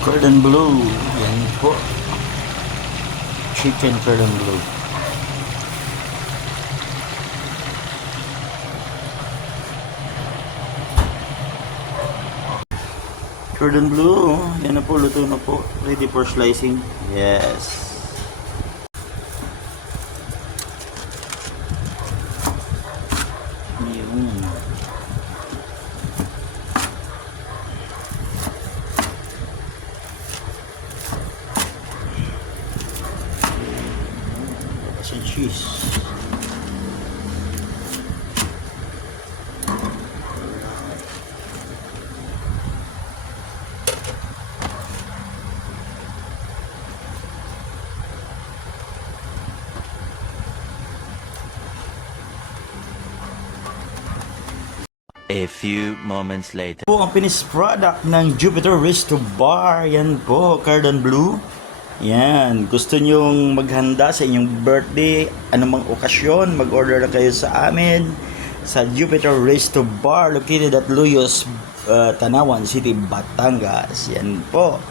Cordon bleu. Yan po. Chicken cordon bleu. Cordon bleu. Yan na po. Luto na po. Ready for slicing. Yes. Yun. Tapos yung cheese. A few moments later. Po ang finished product ng Jupiter Resto Bar. Yan po, cordon bleu. Yan, gusto nyong maghanda sa inyong birthday, anumang okasyon, mag-order na kayo sa amin sa Jupiter Resto Bar located at Luyos, Tanawan City, Batangas. Yan po.